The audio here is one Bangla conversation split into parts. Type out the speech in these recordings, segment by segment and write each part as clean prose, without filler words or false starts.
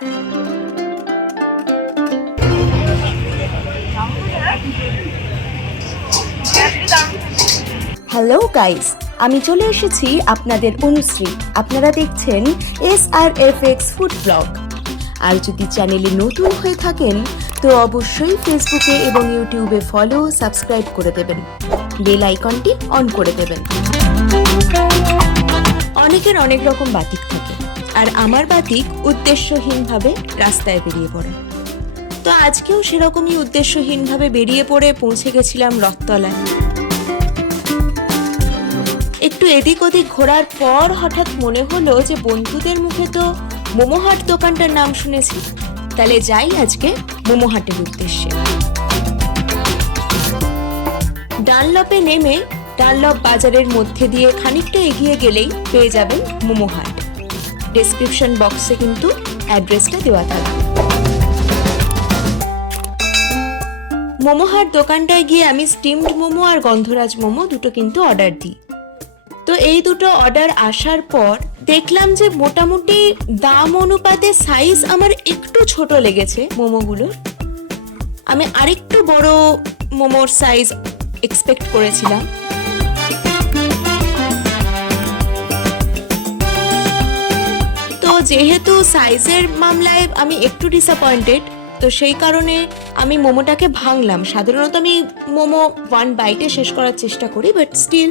হ্যালো গাইস, আমি চলে এসেছি আপনাদের অনুশ্রী। আপনারা দেখছেন SRFX ফুড ব্লগ। আর যদি চ্যানেলে নতুন হয়ে থাকেন তো অবশ্যই ফেসবুকে এবং ইউটিউবে ফলো সাবস্ক্রাইব করে দেবেন, বেল আইকনটি অন করে দেবেন। অনেকের অনেক রকম বাতিক থাকে, আর আমার বাতিক উদ্দেশ্যহীনভাবে রাস্তায় বেরিয়ে পড়ে। তো আজকেও সেরকমই উদ্দেশ্যহীনভাবে বেরিয়ে পড়ে পৌঁছে গেছিলাম রথতলায়। একটু এদিক ওদিক ঘোরার পর হঠাৎ মনে হলো যে বন্ধুদের মুখে তো মোমোহাট দোকানটার নাম শুনেছি, তাহলে যাই আজকে মোমোহাটের উদ্দেশ্যে। ডানলপে নেমে ডানলপ বাজারের মধ্যে দিয়ে খানিকটা এগিয়ে গেলেই পেয়ে যাবেন মোমোহাট। ডেসক্রিপশন বক্সে কিন্তু অ্যাড্রেসটা দেওয়া থাকবে। মোমোহাট দোকানটায় গিয়ে আমি স্টিমড মোমো আর গন্ধরাজ মোমো দুটো কিন্তু অর্ডার দিই। তো এই দুটো অর্ডার আসার পর দেখলাম যে মোটামুটি দাম অনুপাতে সাইজ আমার একটু ছোট লেগেছে মোমোগুলোর। আমি আরেকটু বড় মোমোর সাইজ এক্সপেক্ট করেছিলাম। তো যেহেতু সাইজের মামলায় আমি একটু ডিসঅ্যাপয়েন্টেড, তো সেই কারণে আমি মোমোটাকে ভাঙলাম। সাধারণত আমি মোমো ওয়ান বাইটে শেষ করার চেষ্টা করি, বাট স্টিল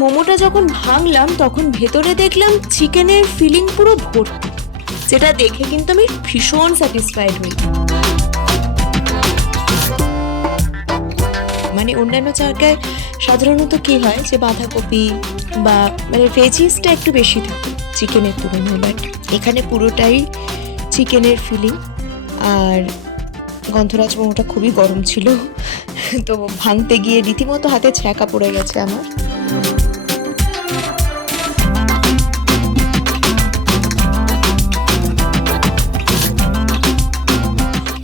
মোমোটা যখন ভাঙলাম তখন ভেতরে দেখলাম চিকেনের ফিলিং পুরো ভর্তি, যেটা দেখে কিন্তু আমি ভীষণ স্যাটিসফাইড হই। মানে অন্যান্য জায়গায় সাধারণত কি হয় যে বাঁধাকপি বা মানে ভেজিসটা একটু বেশি থাকে চিকেনের তুলনায়, বাট এখানে পুরোটাই চিকেনের ফিলিং। আর গন্ধরাজ মোমোটা খুবই গরম ছিল, তো ভাঙতে গিয়ে রীতিমতো হাতে ছ্যাঁকা পড়ে গেছে আমার।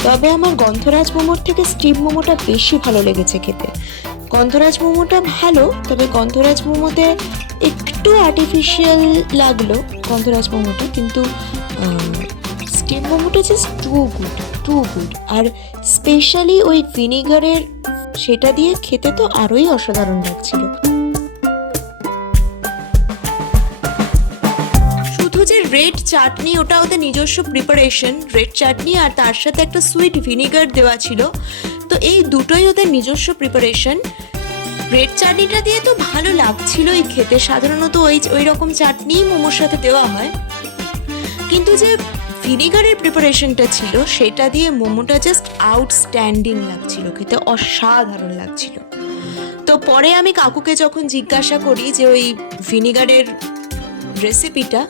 তবে আমার গন্ধরাজ মোমোর থেকে স্টিম মোমোটা বেশি ভালো লেগেছে খেতে। গন্ধরাজ মোমোটা ভালো, তবে গন্ধরাজ মোমোতে একটু আর্টিফিশিয়াল লাগলো গন্ধরাজ মোমোটা, কিন্তু স্টিম মোমোটা জাস্ট টু গুড। আর স্পেশালি ওই ভিনিগারের সেটা দিয়ে খেতে তো আরোই অসাধারণ লাগছিল। যে রেড চাটনি, ওটা ওদের নিজস্ব প্রিপারেশন, রেড চাটনি আর তার সাথে একটা সুইট ভিনিগার দেওয়া ছিল। তো এই দুটোই ওদের নিজস্ব প্রিপারেশন। রেড চাটনিটা দিয়ে তো ভালো লাগছিলই খেতে, সাধারণত ওই রকম চাটনি মোমোর সাথে দেওয়া হয়, কিন্তু যে ভিনিগারের প্রিপারেশনটা ছিল সেটা দিয়ে মোমোটা জাস্ট আউটস্ট্যান্ডিং লাগছিল খেতে, অসাধারণ লাগছিল। তো পরে আমি কাকুকে যখন জিজ্ঞাসা করি যে ওই ভিনিগারের রেসিপিটা,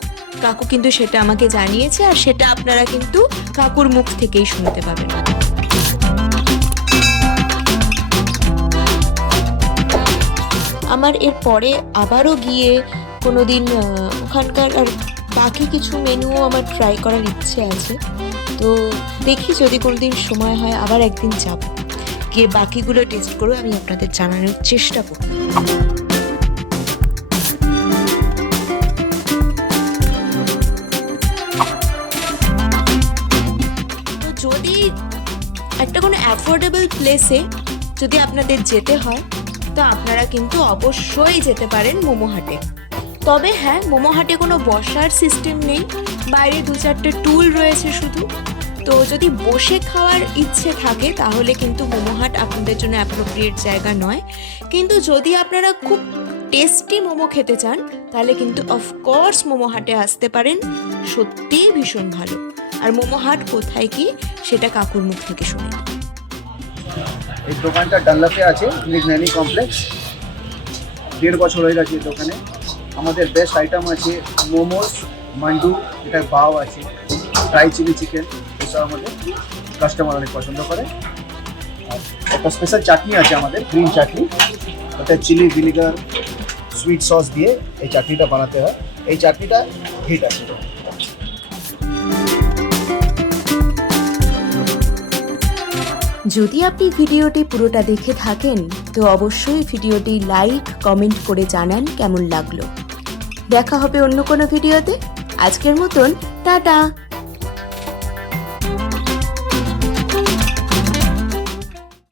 কাকু কিন্তু সেটা আমাকে জানিয়েছে, আর সেটা আপনারা কিন্তু কাকুর মুখ থেকেই শুনতে পাবেন। আমার এর পরে আবারও গিয়ে কোনোদিন ওখানকার আর বাকি কিছু মেনুও আমার ট্রাই করার ইচ্ছে আছে। তো দেখি যদি কোনোদিন সময় হয় আবার একদিন যাব, গিয়ে বাকিগুলো টেস্ট করে আমি আপনাদের জানানোর চেষ্টা করব। যদি একটা কোনো অ্যাফোর্ডেবল প্লেসে যদি আপনাদের যেতে হয় তো আপনারা কিন্তু অবশ্যই যেতে পারেন মোমোহাটে। তবে হ্যাঁ, মোমোহাটে কোনো বসার সিস্টেম নেই, বাইরে 2-4টে টুল রয়েছে শুধু। তো যদি বসে খাওয়ার ইচ্ছে থাকে তাহলে কিন্তু মোমোহাট আপনাদের জন্য অ্যাপ্রোপ্রিয়েট জায়গা নয়। কিন্তু যদি আপনারা খুব টেস্টি মোমো খেতে চান তাহলে কিন্তু অফকোর্স মোমোহাটে আসতে পারেন, সত্যিই ভীষণ ভালো। আর মোমোহাট কোথায় কি সেটা কাকুর মুখ থেকে শুনে। এই দোকানটা ডানলপে আছে, লিগনানি কমপ্লেক্স। 1.5 বছর হয়ে গেছে দোকানে। আমাদের বেস্ট আইটেম আছে মোমোস, মান্ডু, এটা পাও আছে, ফ্রাই চিলি চিকেন, এসব আমাদের কাস্টমার অনেক পছন্দ করে। আর একটা স্পেশাল চাটনি আছে আমাদের, গ্রিন চাটনি, ওটা চিলি ভিনিগার সুইট সস দিয়ে এই চাটনিটা বানাতে হয়। এই চাটনিটা হিট আছে। যদি আপনি ভিডিওটি পুরোটা দেখে থাকেন তো অবশ্যই ভিডিওটি লাইক কমেন্ট করে জানান কেমন লাগলো। দেখা হবে অন্য কোনো ভিডিওতে। আজকের মতন টাটা।